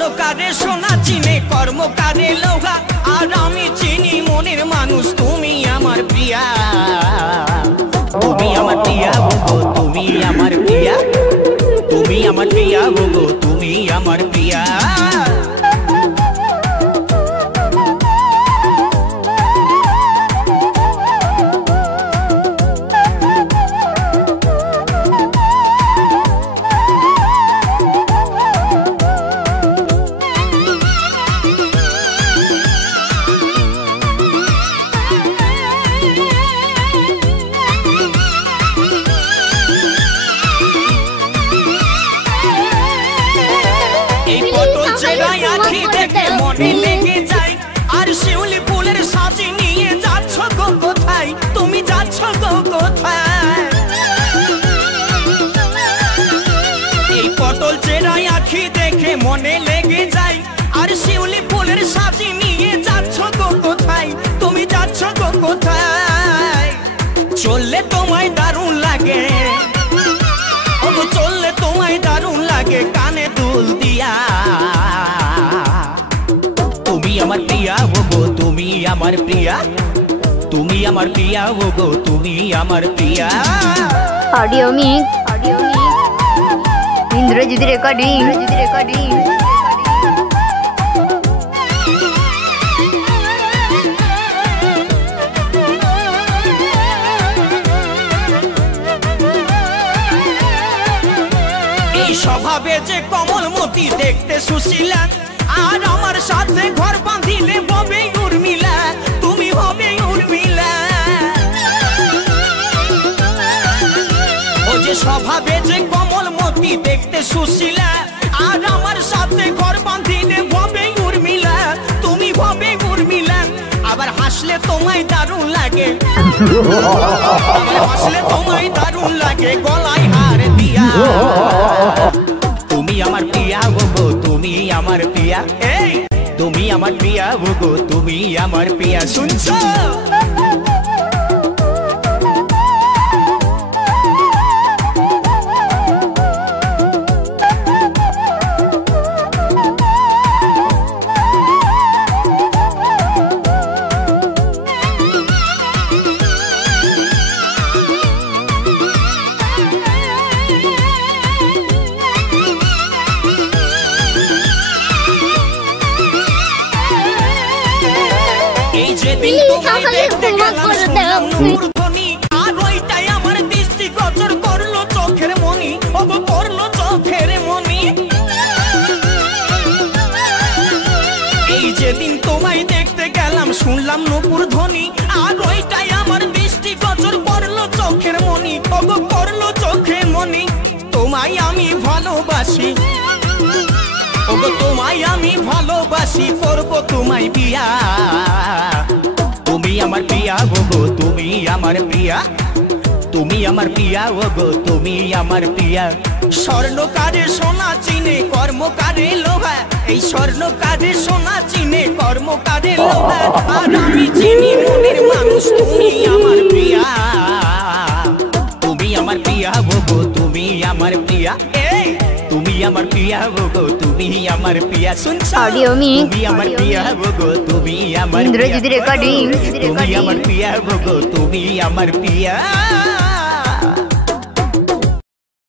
স্বর্ণকারে সোনা চিনে কর্মকারে লোহা আর আমি চিনি মনের মানুষ তুমি আমার প্রিয়া তুমি আমার প্রিয়া গো তুমি আমার প্রিয়া তুমি আমার প্রিয়া গো তুমি আমার প্রিয়া লেগে যায় আর শিউলি ফুলের সাজি নিয়ে যাচ্ছ গো কোথায় তুমি যাচ্ছ গো কোথায় এই পটল চেরাই আখি দেখে মনে লেগে যায় আর শিউলি ফুলের সাজি নিয়ে যাচ্ছ গো কোথায় তুমি যাচ্ছ গো কোথায় চললে তোমায় দারুণ লাগে চললে তোমায় দারুণ লাগে কানে দুল দিয়া তুমি আমার প্রিয়া গো তুমি আমার প্রিয়া তুমি আমার প্রিয়া গো তুমি আমার প্রিয়া অডিও মিক্স ইন্দ্রজিৎ রেকর্ডিং এই স্বভাবে যে কমলমতি দেখতে সুশীলা আর আমার সাথে ঘর বাঁধিলে হবে উর্মিলা তুমি হবে উর্মিলা ও যে স্বভাবে যে কমলমতি দেখতে সুশীলা আর আমার সাথে ঘর বাঁধিলে হবে উর্মিলা তুমি হবে উর্মিলা আবার হাসলে তোমায় দারুণ লাগে হাসলে তোমায় দারুণ লাগে গলায় হার দিয়া তুমি আমার প্রিয়া গো তুমি আমার প্রিয়া এই তুমি আমার প্রিয়া গো তুমি আমার প্রিয়া শুনছো যেদিন তোমায় দেখতে গেলাম শুনলাম নূরধ্বনি আর ওইটাই আমার দৃষ্টি গোচর করলো চোখের মনি ও গো করলো চোখের মনি এই যেদিন তোমায় দেখতে গেলাম শুনলাম নূপুর ধ্বনি আর ওইটাই আমার দৃষ্টি গোচর করলো চোখের মনি ও গো করলো চোখের মনি তোমায় আমি ভালোবাসি ও গো তোমায় আমি ভালোবাসি করবো তোমায় বিয়া তুমি আমার প্রিয়া গো তুমি আমার প্রিয়া তুমি আমার প্রিয়া গো তুমি আমার প্রিয়া স্বর্ণকারে সোনা চিনে কর্মকারে লোহা এই স্বর্ণকারে সোনা চিনে কর্মকারে লোহা আর আমি চিনি মনের মানুষ তুমি আমার প্রিয়া তুমি আমার প্রিয়া গো তুমি আমার প্রিয়া এই তুমি আমার প্রিয়া গো তুমি আমার প্রিয়া শুনছো অডিও মিক্স তুমি আমার প্রিয়া গো তুমি আমার ইন্দ্রজিৎ রেকর্ডিং তুমি আমার প্রিয়া গো তুমি আমার প্রিয়া